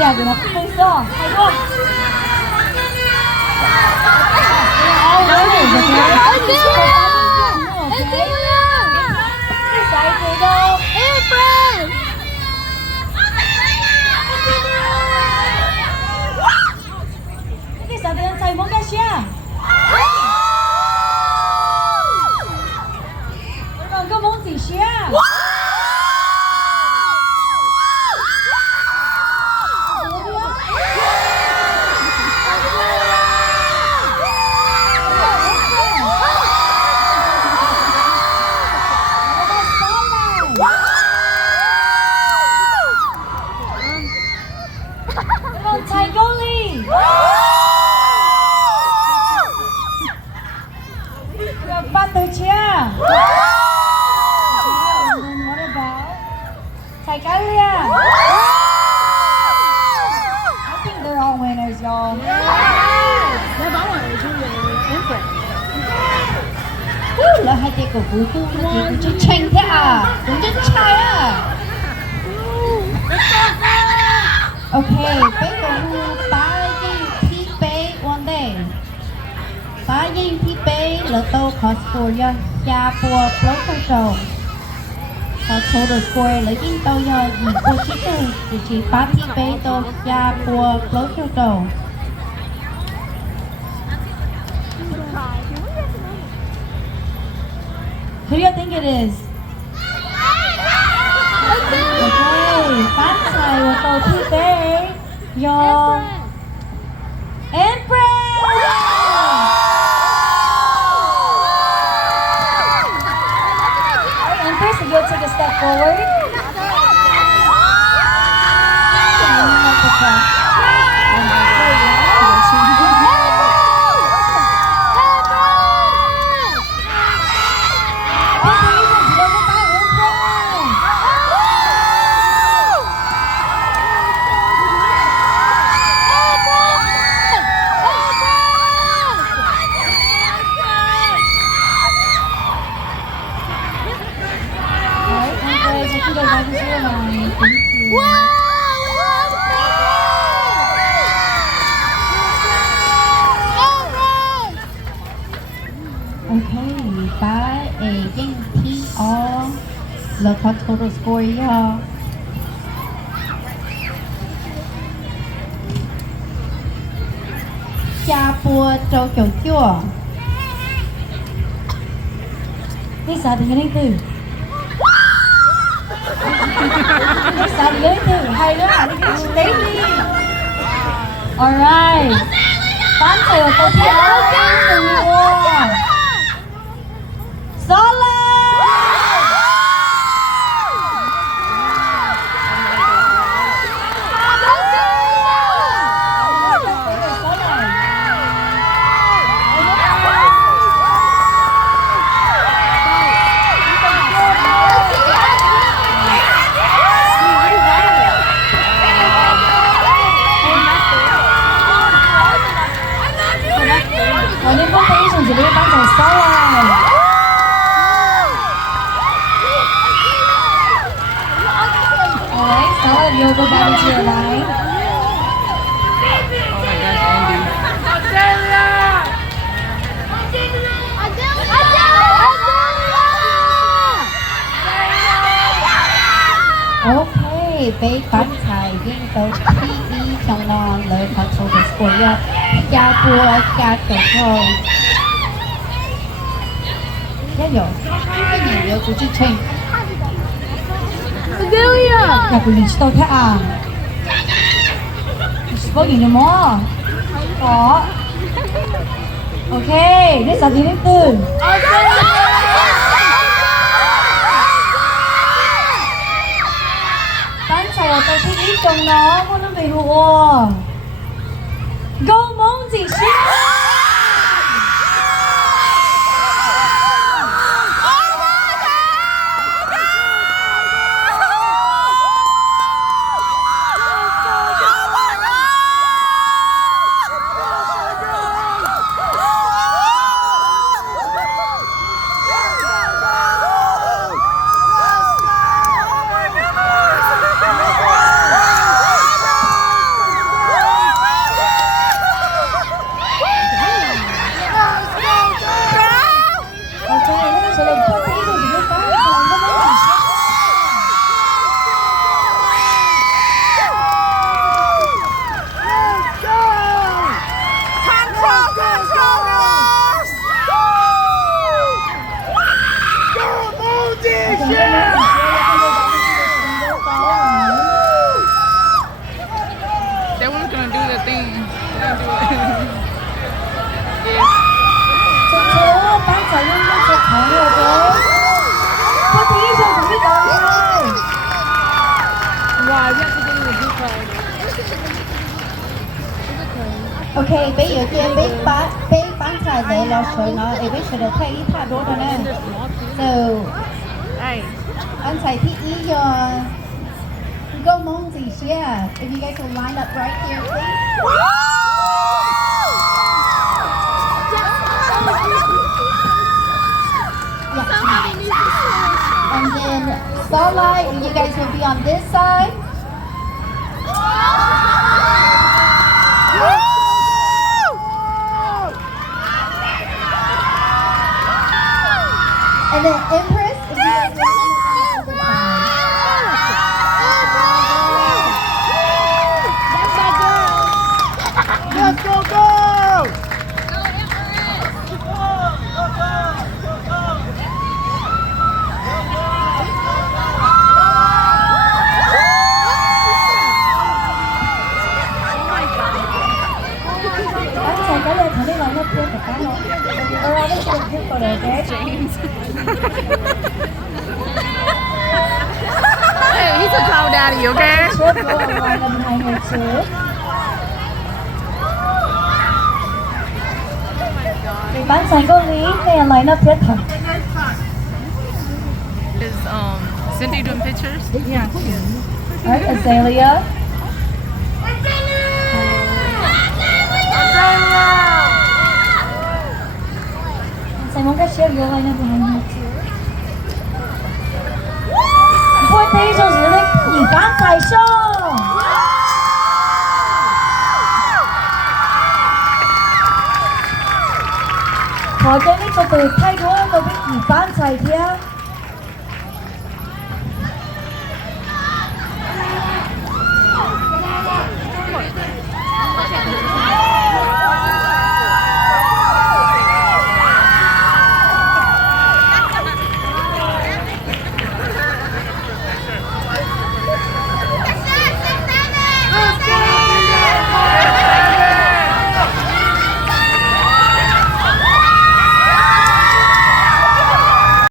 呀，给他背诵，太多。Là hai tay của Phú Phu nó chỉ của chân tranh thế à, cũng chân trai à. Okay, bé của Phu ba yên thi bé one day. Ba yên thi bé là tàu có score ya, ya bùa floater show. Có total score là yên tàu ya, gì của chỉ tàu, chỉ ba thi bé tàu ya bùa floater show. Who do you think it is? Okay, bán xài của tàu thi tế your Empress! Alright, Empress, if you'll take a step forward. Okay, ba danh thi all là có total score ya. Cha bùa trâu kiểu chua. Đi sao thì nghe từ. Đi sao thì nghe từ. Hay đó, đi lấy đi. Alright. Bán thầy của tôi thi all từ mua. You'll go back into your line. Oh my gosh, Andy. Okay, bé bán xài viên tàu TV trong nó lời thật số được của ya. Cha bùa cha kiểu thôi. Thế rồi, cái gì vậy của chị Trình? 야, 그 리치도 태아. 시버기 좀 뭐? 오케이, 내 사진을 뜬. Bán xài ở tôi thích ít trong nó, con nó bị hùa. Go mong gì xíu. 采用绿色糖，OK？我第一首准备打开。哇，要不给你不可以。OK，bây giờ chị em biết bán xài để lo sợi nó, em biết sợi để thay ít thà đốt rồi nè. So, bán xài thích ý cho go mong gì xia. If you guys will line up right here, please. Yeah. And then Starlight, you guys will be on this side. And then Empress, if you guys will line up on the side. Let's go, go! Bán xài cái lên thử đi lại nó kia phải cái nó. Alright, let's go here for the okay? James. Hey, he's a cloud daddy, okay? Trước go and line up behind her too. Bán xài có lý hay là line up hết hả? Is Cindy doing pictures? Yeah. Alright, Azalea. Xài muốn cái share go line up behind her too. 不会第一首是那你刚才说。ขอเจ้านี่จะตื่นไทยด้วยเราไปกี่บ้านใส่เทีย